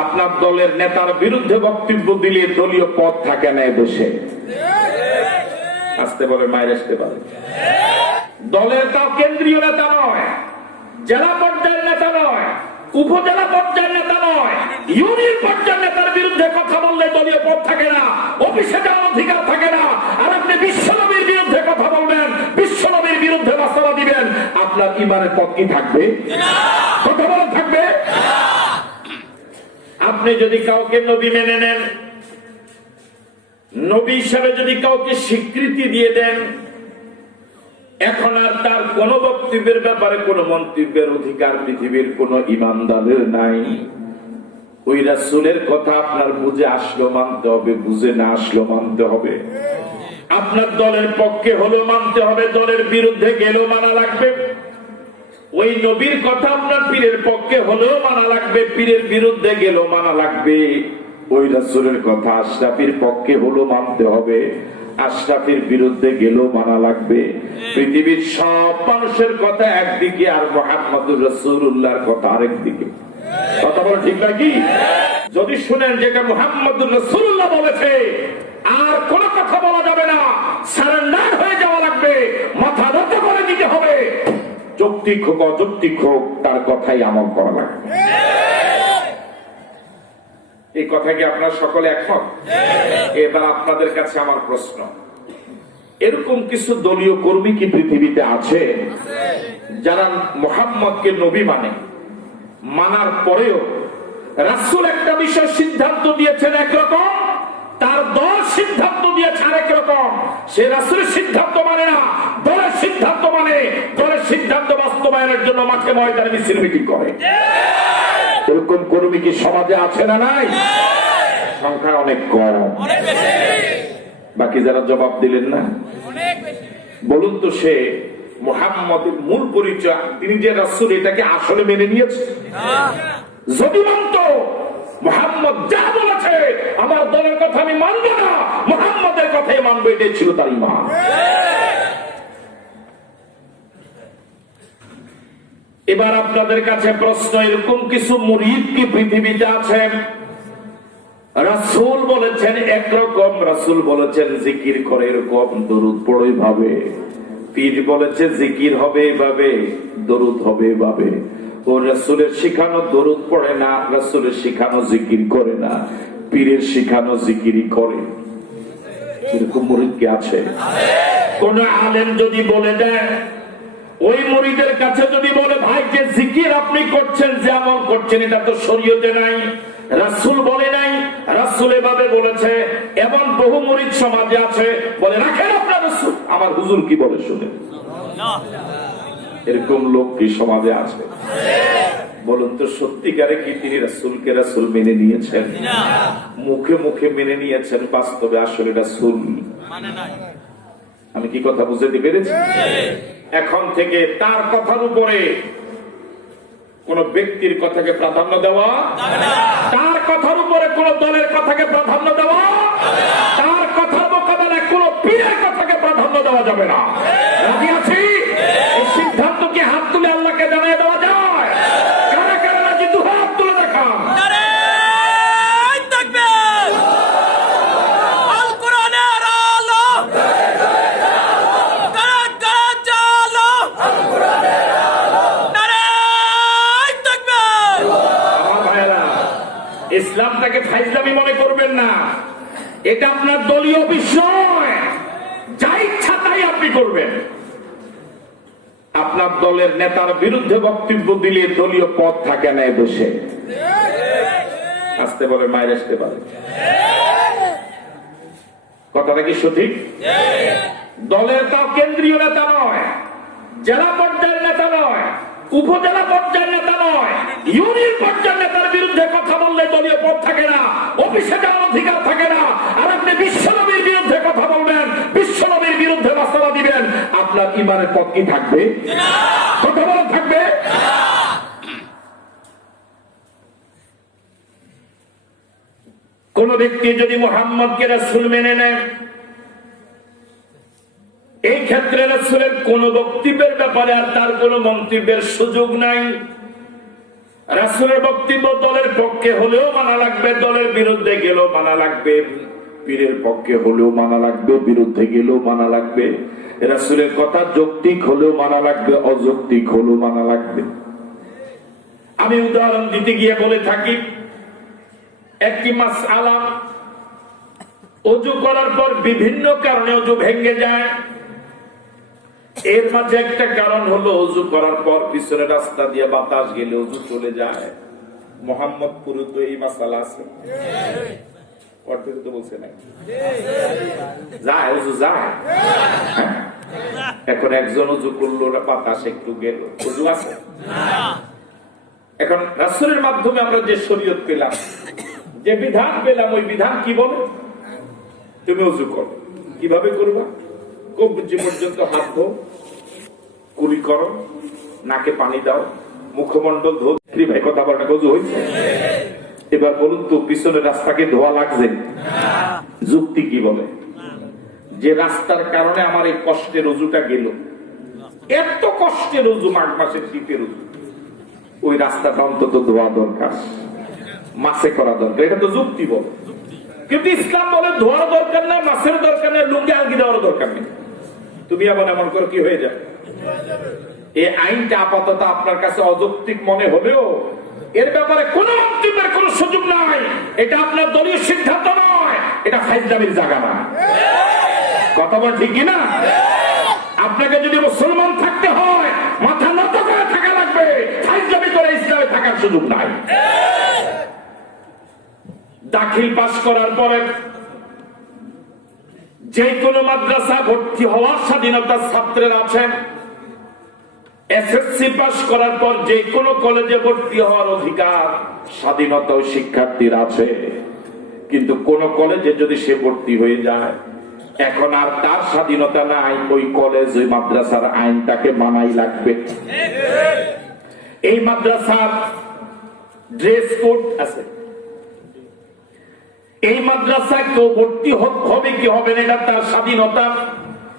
আপনার দলের নেতার বিরুদ্ধে বক্তব্য দিলে দলীয় পদ থাকে না দেশে। আসতে বলে মায়ের আসতে পারে। দলের তাও কেন্দ্রীয় নেতা নয়, জেলা পর্যায়ের নেতা নয়, উপজেলা পর্যায়ের নেতা নয়, ইউনিয়ন পর্যায়ের নেতার বিরুদ্ধে কথা বললে দলীয় পদ থাকে না, অফিসে যাওয়ার অধিকার থাকে না। আর আপনি বিশ্বনবীর বিরুদ্ধে কথা বলবেন, বিশ্বনবীর বিরুদ্ধে মাসলা দিবেন, আপনার ইমানের পদ কি থাকবে? কথা বলা থাকবে? আপনি যদি কাউকে নবী মেনে নেন, নবী হিসাবে যদি কাউকে স্বীকৃতি দিয়ে দেন, এখন আর তার কোন বক্তব্যের ব্যাপারে কোন মন্তব্যের অধিকার পৃথিবীর কোন ইমানদারের নাই। ওই রাসূলের কথা আপনার বুঝে আসলো মানতে হবে, বুঝে না আসলো মানতে হবে। আপনার দলের পক্ষে হলো মানতে হবে, দলের বিরুদ্ধে গেলেও মানা লাগবে। ওই নবীর কথা আপনার পীরের পক্ষে হলেও মানা লাগবে, পীরের বিরুদ্ধে গেলেও মানা লাগবে। ওই রাসূলের কথা আশরাফির পক্ষে হলো মানতে হবে, আশরাফির বিরুদ্ধে গেলেও মানা লাগবে। পৃথিবীর সব মানুষের কথা একদিকে, আর মুহাম্মদুর রাসূলুল্লাহর কথা আরেক দিকে। কথা বল ঠিক নাকি? যদি শুনেন যেটা মুহাম্মদুর রাসূলুল্লাহ বলেছে, আর কোন কথা বলা যাবে না, সারেন্ডার হয়ে যাওয়া লাগবে, মাথা নত করে দিতে হবে। যৌক্তিক হোক অযৌক্তিক হোক, তার কথাই আমল করা লাগবে। এই কথা কি আপনার সকলে একমত? এবার আপনাদের কাছে আমার প্রশ্ন, এরকম কিছু দলীয় কর্মী কি পৃথিবীতে আছে যারা মুহাম্মদকে নবী মানে, মানার পরেও রাসূল একটা বিষয় সিদ্ধান্ত দিয়েছেন একরকম, তার দল সিদ্ধান্ত দিয়েছে আরেক রকম, সে রাসূলের সিদ্ধান্ত মানে না, দলের সিদ্ধান্ত মানে, দলের সিদ্ধান্ত বাস্তবায়নের জন্য মাঠে ময়দানে মিছিল মিটিং করে? এরকম কর্মী কি সমাজে আছে না নাই? সংখ্যা অনেক কম। বাকি যারা জবাব দিলেন না, বলুন তো, সে মুহাম্মদের মূল পরিচয়, তিনি যে রাসূল, এটাকে আসলে মেনে নিয়েছে? যদি মানত, মুহাম্মদ যা বলেছে আমার দলের কথা আমি মানব না, মুহাম্মদের কথাই মানবো, এটাই ছিল তার ঈমান। এবার আপনাদের কাছে প্রশ্ন, এরকম কিছু মুরিদ কি পৃথিবীতে আছেন? রাসূল বলেছেন একরকম, রাসূল বলেছেন জিকির করে এরকম, দরুদ পড়ো এভাবে। পীর বলেছে জিকির হবে এভাবে, দরুদ হবে এভাবে। ও রাসূলের শিখানো দরুদ পড়ে না, রাসূলের শিখানো জিকির করে না, পীরের শিখানো জিকিরই করে। এরকম মুরিদ কি আছে? কোন আলেম যদি বলে দেন, ওই মুরিদের কাছে যদি বলে, ভাই যে জিকির আপনি করছেন, যে আমল করছেন, এটা তো শরীয়তে নাই, রাসূল বলে নাই, রাসূল এভাবে বলেছে, এমন বহু মুরিদ সমাজে আছে, বলে রাখেন আপনার রাসূল, আমার হুজুর কি বলে শুনে। এরকম লোক কি সমাজে আছে? বলুন তো, সত্যিকারে কি তিনি রাসূলকে রাসূল মেনে নিয়েছেন? মুখে মুখে মেনে নিয়েছেন, বাস্তবে আসলে রাসূল মানে নাই। আমি কি কথা বুঝতে পেরেছি? এখন থেকে তার কথার উপরে কোন ব্যক্তির কথাকে প্রাধান্য দেওয়া, তার কথার উপরে কোন দলের কথাকে প্রাধান্য দেওয়া, তার কথার মোকাবেলায় কোন পীরের কথাকে প্রাধান্য দেওয়া যাবে না। রাজি আছি? এই সিদ্ধান্ত কি হাত তুলে আল্লাহকে জানিয়ে দেওয়া যায়? কারা কারা রাজি, দু হাত তুলে দেখান। ইসলামটাকে ফাইজলামি মনে করবেন না, এটা আপনার দলীয় বিষয়, যা ইচ্ছা তাই আপনি করবেন। আপনার দলের নেতার বিরুদ্ধে বক্তব্য দিলে দলীয় পদ থাকে না দেশে। আসতে বলে মায়ের আসতে পারে। কথাটা কি সঠিক? দলের তাও কেন্দ্রীয় নেতা নয়, জেলা পর্যায়ের নেতা নয়, উপজেলা পর্যায়ের নেতা নয়, ইউনিয়ন পর্যায়ের নেতার বিরুদ্ধে কথা বললে দলীয় পদ থাকে না, অফিসে যাওয়ার অধিকার থাকে না। আর আপনি বিশ্বনবীর বিরুদ্ধে কথা বলবেন, বিশ্বনবীর বিরুদ্ধে মাসলা দিবেন, আপনার ইমানের পদ কি থাকবে? কথা বলা থাকবে? কোন ব্যক্তি যদি মুহাম্মদকে রাসূল মেনে নেয়, এই ক্ষেত্রে রাসূলের কোন বক্তব্যের ব্যাপারে আর তার কোন মন্তব্যের সুযোগ নাই। রাসূলের বক্তব্য দলের পক্ষে হলেও মানা লাগবে, দলের বিরুদ্ধে গেলেও মানা লাগবে, পীরের পক্ষে হলেও মানা লাগবে, বিরুদ্ধে গেলেও মানা লাগবে, রাসূলের কথা যৌক্তিক হলেও মানা লাগবে, অযৌক্তিক হলেও মানা লাগবে। আমি উদাহরণ দিতে গিয়ে বলে থাকি, একটি মাসআলা, ওযু করার পর বিভিন্ন কারণে ওযু ভেঙে যায়। এর মাঝে একটা কারণ হলো ওযু করার পর পিছনে রাস্তা দিয়ে বাতাস গেলে ওযু চলে যায়। মোহাম্মদপুরে তো এই মাসালা আছে, তো বলছে না যায়, ওযু যায়। এখন একজন ওযু করলো, বাতাস একটু গেল, ওযু আছে। এখন রাসূলের মাধ্যমে আমরা যে শরীয়ত পেলাম, যে বিধান পেলাম, ওই বিধান কি বলে? তুমি ওযু করো। কিভাবে করবা? কবজি পর্যন্ত হাত ধো, কুলি করো, নাকে পানি দাও, মুখমন্ডল ধো। ভাই কথা বলটা ওযু হয়েছে? এবার বলুন তো, পিছনের রাস্তাকে ধোয়া লাগছে? যুক্তি কি বলে? যে রাস্তার কারণে আমার এই কষ্টের ওযুটা গেল, এত কষ্টের ওযু, মাঘ মাসের শীতের ওযু, ওই রাস্তাটা অন্তত ধোয়া দরকার, মাসে করা দরকার। এটা তো যুক্তি বল। কিন্তু ইসলাম বলে ধোয়ার দরকার নাই, মাছের দরকার নাই, লুঙ্গি আলগি দেওয়ার দরকার নেই। তুমি আবার এমন করে কি হয়ে যায়? এই আইনটা আপাতত আপনার কাছে অযৌক্তিক মনে হলেও এর ব্যাপারে কোন মন্তব্যের কোন সুযোগ নাই। এটা আপনার দলীয় সিদ্ধান্ত নয়, এটা ফাইজলামির জায়গা না। কথা বল ঠিক কিনা? আপনাকে যদি মুসলমান থাকতে হয়, মাথা নত করে থাকা লাগবে, ফাইজলামি করে ইসলামে থাকার সুযোগ নাই। দাখিল পাস করার পরে যে কোনো মাদ্রাসা ভর্তি হওয়ার স্বাধীনতা ছাত্রের আছে। এসএসসি পাস করার পর যে কোনো কলেজে ভর্তি হওয়ার অধিকার, স্বাধীনতা শিক্ষার্থীর আছে। কিন্তু কোন কলেজে যদি সে ভর্তি হয়ে যায়, এখন আর তার স্বাধীনতা নাই, ওই কলেজ, ওই মাদ্রাসার আইন তাকে মানাই লাগবে। এই মাদ্রাসার ড্রেস কোড আছে, এই মাদ্রাসায় কেউ ভর্তি হবে কি হবে না, এটা তার স্বাধীনতা।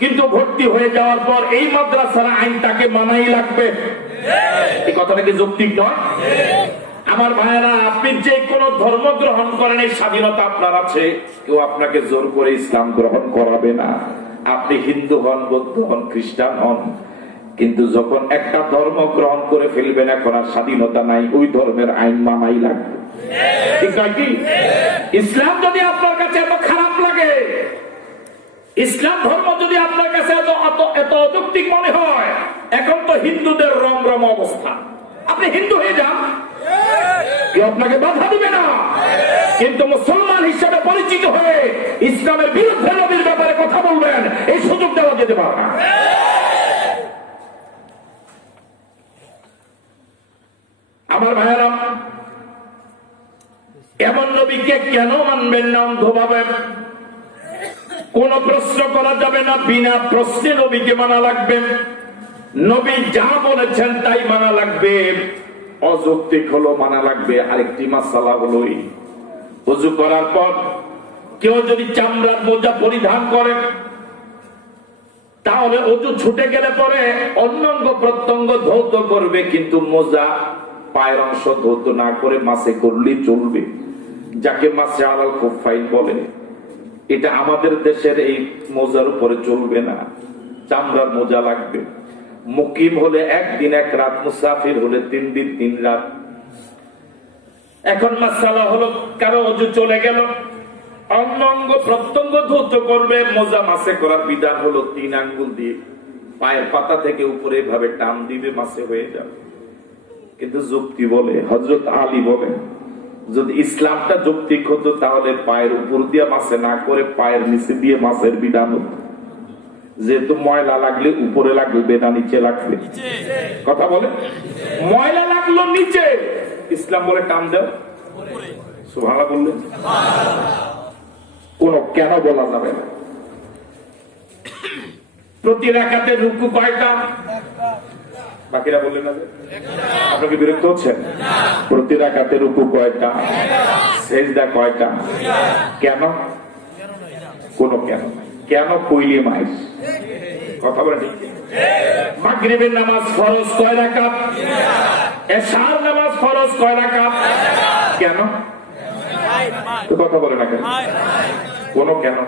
কিন্তু ভর্তি হয়ে যাওয়ার পর এই মাদ্রাসার আইন তাকে মানাই লাগবে। এই কথাটা কি যৌক্তিক নয়? আমার ভাইয়েরা, আপনি যে কোনো ধর্ম গ্রহণ করেন, এই স্বাধীনতা আপনার আছে। কেউ আপনাকে জোর করে ইসলাম গ্রহণ করাবে না। আপনি হিন্দু হন, বৌদ্ধ হন, খ্রিস্টান হন, কিন্তু যখন একটা ধর্ম গ্রহণ করে ফেলবেন, এখন আর স্বাধীনতা নাই, ওই ধর্মের আইন মানাই লাগবে। ঠিক নয় কি? ইসলাম যদি আপনার কাছে এত খারাপ লাগে, ইসলাম ধর্ম যদি আপনার কাছে এত অযৌক্তিক মনে হয়, এখন তো হিন্দুদের রমরম অবস্থা। আপনি হিন্দু হয়ে যান, কেউ আপনাকে বাধা দিবে না। কিন্তু মুসলমান হিসেবে পরিচিত হয়ে ইসলামের বিরুদ্ধে নবীর ব্যাপারে কথা বলবেন, এই সুযোগ দেওয়া যেতে পারে না। আমার ভাইয়েরা, এমন নবীকে কেন মানবেন না অন্ধভাবে? কোন প্রশ্ন করা যাবে না, বিনা প্রশ্নে নবীকে মানা লাগবে। নবী যা বলেছেন তাই মানা লাগবে, অযৌক্তিক হলো মানা লাগবে। আরেকটি মাসালা হলো, ওযু করার পর কেউ যদি চামড়ার মোজা পরিধান করে, তাহলে ওযু ছুটে গেলে পরে অন্যাঙ্গ প্রত্যঙ্গ ধৌত করবে, কিন্তু মোজা, পায়ের অংশ ধৌত না করে মাসে করলেই চলবে, যাকে মাসে আলাল খুফাইন বলে। এটা আমাদের দেশের এই মোজার উপরে চলবে না, চামড়ার মোজা লাগবে। মুকিম হলে 1 দিন 1 রাত, মুসাফির হলে 3 দিন 3 রাত। এখন মাসালা হলো, কারো ওযু চলে গেল, অঙ্গ প্রত্যঙ্গ ধৌত করবে, মোজা মাসে করার বিধান হলো 3 আঙ্গুল দিয়ে পায়ের পাতা থেকে উপরে এভাবে টান দিবে, মাসে হয়ে যাবে। কিন্তু যুক্তি বলে, হযরত আলী বলে, যদি ইসলামটা যৌক্তিক হতো তাহলে পায়ের উপর দিয়ে মাসে না করে পায়ের নিচে দিয়ে মাসের বিধান হতো। যেহেতু ময়লা লাগলে উপরে লাগবে না নিচে লাগবে। কথা বলে, ময়লা লাগলো নিচে, ইসলাম বলে টান দাও, সুবহানাল্লাহ বললেন, কোন কেন বলা যাবে না। প্রতি রাকাতে রুকু কয়টা? বাকিরা বললেন না যে? আপনাকে বিরক্ত হচ্ছেন? প্রতি রাকাতে রুকু কয়টা? সেজদা কয়টা? কেন? কোন কেন? কেন কইলে মাইস? কথা বলে ঠিক? মাগরিবের নামাজ ফরজ কয় রাকাত? এশার নামাজ ফরজ কয় রাকাত? কেন? তো কথা বলে না কেন? কোন কেন?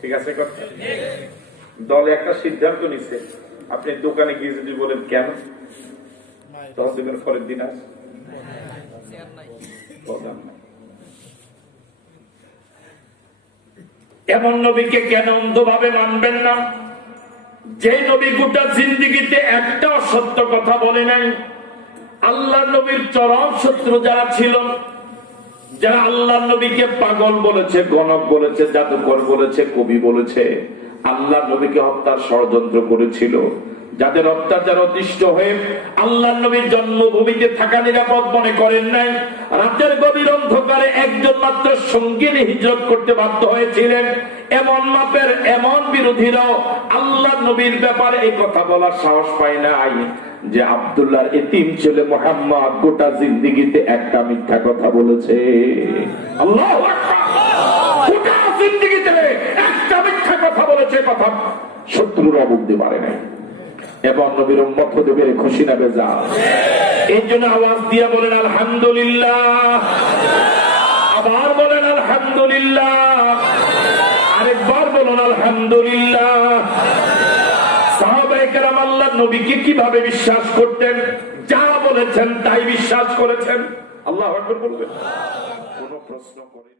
ঠিক আছে কথা। দলে একটা সিদ্ধান্ত নিচ্ছে, আপনি দোকানে গিয়ে যদি বলেন কেন, তহসিলের পরের দিন আস এমন নবীকে কেন অন্ধভাবে মানবেন না? যে নবী গোটা জিন্দিগিতে একটা অসত্য কথা বলে নাই। আল্লাহ নবীর চরম শত্রু যারা ছিল, যারা আল্লাহ নবীকে পাগল বলেছে, গণক বলেছে, জাদুকর বলেছে, কবি বলেছে, আল্লাহ নবীকে হত্যার ষড়যন্ত্র করেছিল, যাদের অত্যাচার অতিষ্ঠ হয়ে আল্লাহ নবীর জন্মভূমিতে থাকা নিরাপদ মনে করেন নাই, রাতের গভীর অন্ধকারে একজন মাত্র সঙ্গী নিয়ে হিজরত করতে বাধ্য হয়েছিলেন, এমন মাপের এমন বিরোধীরাও আল্লাহ নবীর ব্যাপারে এই কথা বলার সাহস পায় নাই যে আব্দুল্লাহর এতিম ছেলে মুহাম্মদ গোটা জিন্দেগিতে একটা মিথ্যা কথা বলেছে। আল্লাহু আকবার! গোটা জিন্দেগিতে একটা মিথ্যা কথা বলেছে, কথা শত্রুরা বুঝতে পারে নাই। এবং নবীর উম্মত হতে পেরে খুশি না বেজা? এই জন্য আওয়াজ দিয়ে বলেন আলহামদুলিল্লাহ, আবার বলেন আলহামদুলিল্লাহ, আরেকবার বলুন আলহামদুলিল্লাহ। সাহাবায়ে কেরাম আল্লাহর নবীকে কিভাবে বিশ্বাস করতেন? যা বলেছেন তাই বিশ্বাস করেছেন। আল্লাহু আকবার বলবেন, কোনো প্রশ্ন করেন।